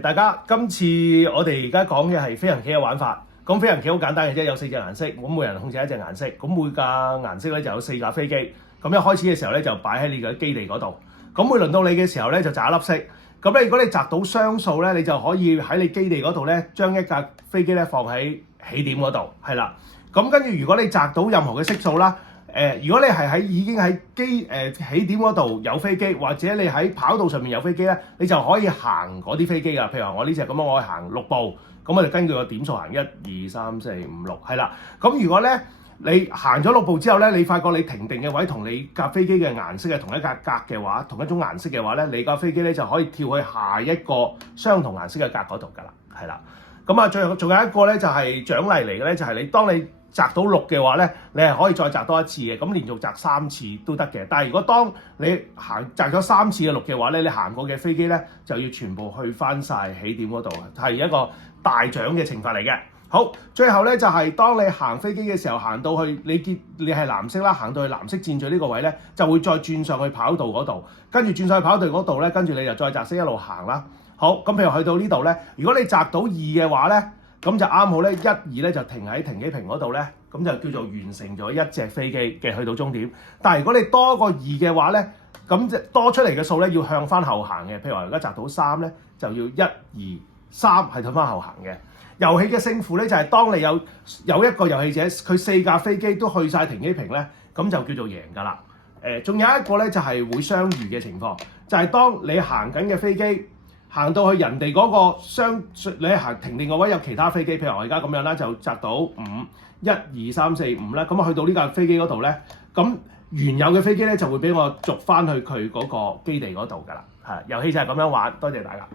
大家今次我哋而家講嘅係飛行棋嘅玩法。咁飛行棋好簡單嘅啫，有4隻顏色，咁每人控制1隻顏色，咁每架顏色咧就有4架飛機。咁一開始嘅時候咧就擺喺你嘅基地嗰度。咁每輪到你嘅時候咧就擲一粒色。咁咧如果你擲到雙數咧，你就可以喺你基地嗰度咧將一架飛機咧放喺起點嗰度，係啦。咁跟住如果你擲到任何嘅色數啦，如果你係已經喺起點嗰度有飛機，或者你喺跑道上面有飛機咧，你就可以行嗰啲飛機㗎。譬如話我呢隻咁樣，我可以行6步，咁我就根據個點數行1、2、3、4、5、6，係啦。咁如果咧你行咗6步之後咧，你發覺你停定嘅位同你架飛機嘅顏色係同一格嘅話，同一種顏色嘅話咧，你架飛機咧就可以跳去下一個相同顏色嘅格嗰度㗎啦，係啦。咁啊，最後仲有一個咧就係獎勵嚟嘅咧，就係當你擲到6嘅話咧，你係可以再擲多一次嘅，咁連續擲3次都得嘅。但係如果當你擲咗3次嘅6嘅話咧，你行過嘅飛機咧就要全部去翻晒起點嗰度，係一個大獎嘅懲罰嚟嘅。好，最後咧就係當你行飛機嘅時候，行到去你係藍色啦，行到去藍色箭嘴呢個位咧，就會再轉上去跑道嗰度，跟住轉上去跑道嗰度咧，跟住你就再擲色一路行啦。好，咁譬如去到呢度咧，如果你擲到2嘅話咧，咁就啱好咧，1、2咧就停喺停機坪嗰度咧，咁就叫做完成咗1隻飛機嘅去到終點。但係如果你多過2嘅話咧，咁就多出嚟嘅數咧要向翻後行嘅。譬如話而家擲到3咧，就要1、2、3係向翻後行嘅。遊戲嘅勝負咧就係當你有一個遊戲者，佢4架飛機都去晒停機坪咧，咁就叫做贏㗎啦。仲有一個咧就係會相遇嘅情況，就係當你行緊嘅飛機行到去人哋嗰個你行停定個位有其他飛機，譬如我而家咁樣啦，就擲到5、1、2、3、4、5啦，咁去到呢架飛機嗰度咧，咁原有嘅飛機咧就會俾我續翻去佢嗰個基地嗰度㗎啦。係，遊戲就係咁樣玩，多謝大家。